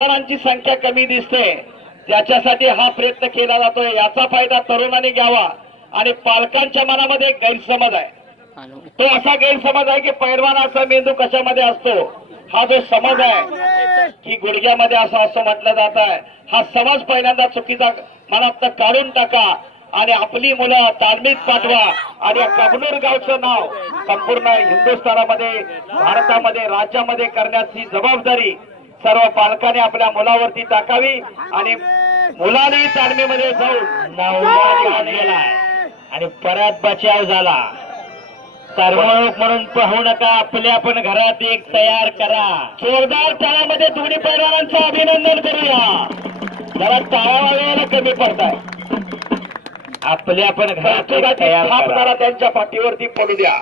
तरुणांची संख्या कमी दिसते, त्याच्यासाठी हा प्रयत्न केला जातोय। याचा फायदा तरुणांनी घ्यावा आणि पालकांच्या मनामध्ये एक गैरसमज आहे, तो असा गैरसमज आहे की पैलवानाचा मेंदू कशामध्ये असतो। हा जो समज आहे की गुडघ्यामध्ये असं म्हटलं जात आहे, हा समज पहिल्यांदा चुकीचा मनात काढून टाका आणि आपली मुलं तालमीत पाठवा आणि कबनूर गावचं नाव संपूर्ण हिंदुस्थानामध्ये, भारतामध्ये, राज्यामध्ये करण्याची जबाबदारी सर्व पालकांनी आपल्या मुलावरती टाकावी आणि मुलांनी तालमीमध्ये जाऊन गेलाय आणि परत बचाव झाला। तरमणूक म्हणून पाहू नका, आपल्या पण घरात एक तयार करा। जोरदार टाळ्यामध्ये दोन्ही पैलवानांचं अभिनंदन करूया। जरा टाळ्या वाजवायला कमी पडताय, आपल्या पण घरात एक तयार थाप करा। जरा त्यांच्या पाठीवरती पडू द्या।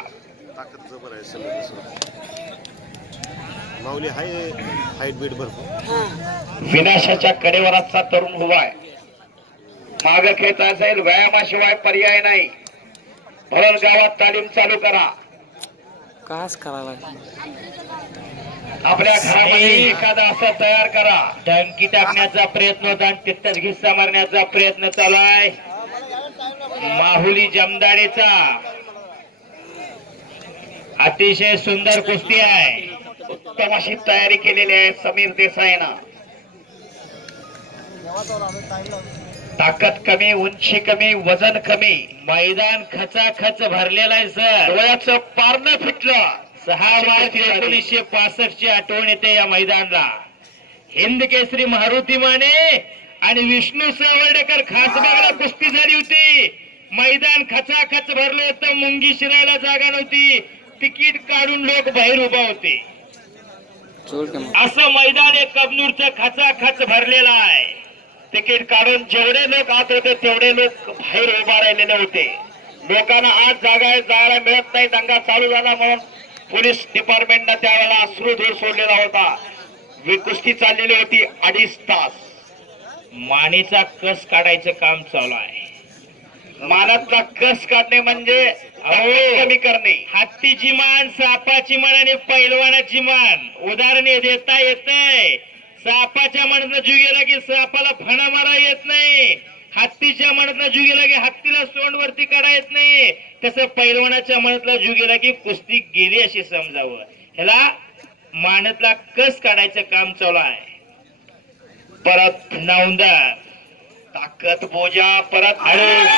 ताकद जबर आहे सलग माऊली हाईट बीट भरपूर। विनाशाच्या कडेवरचा तरुण उभा आहे, माग खेळता असेल, व्यायामाशिवाय पर्याय नाही। म्हणून गावात तालीम चालू करा। कास करायला आपल्या घरामध्ये एखादा असं तयार करा। टंकी टाकण्याचा प्रयत्न होता आणि तिथंच घिस्सा मारण्याचा प्रयत्न चालू आहे माहुली जमदाडेचा। अतिशय सुंदर कुस्ती आहे, उत्तम अशी तयारी केलेली आहे समीर देसाईनं। ताकद कमी, उंची कमी, वजन कमी, मैदान खचाखच भरलेला आहे सर। डोळ्याचं पारणं फिटलं। 6 मार्च 1965 ची आठवण येते या मैदानाला। हिंद केसरी मारुती माने आणि विष्णू सावर्डेकर खासबागला कुस्ती झाली होती। मैदान खचाखच भरलं होतं, मुंगी शिरायला जागा नव्हती, तिकीट काढून लोक बाहेर उभा होते। असं मैदान एक कबनूरचं खचाखच भरलेलं आहे। तिकीट काढून जेवढे लोक आत होते तेवढे लोक बाहेर उभा राहिलेले होते। लोकांना आत जायला मिळत नाही, दंगा चालू झाला म्हणून पोलीस डिपार्टमेंटनं त्यावेळेला अश्रुधूर सोडलेला होता। कुस्ती चाललेली होती 2.5 तास। मानेचा कस काढायचं काम चालू आहे। मानातला कस काढणे म्हणजे कमी करणे। हत्तीची मान, सापाची मान आणि पैलवानाची मान उदाहरण देता येतंय। सापाच्या मनातला जीव गेला की सापाला फणा मारा येत नाही, हत्तीच्या मनातला जीव गेला की हत्तीला सोंड वरती काढा येत नाही, तसं पैलवानाच्या मनातला जीव गेला की कुस्ती गेली असे समजावं। ह्याला मानातला कस काढायचं काम चालू आहे। परत नौंदर ताकद बोजा परत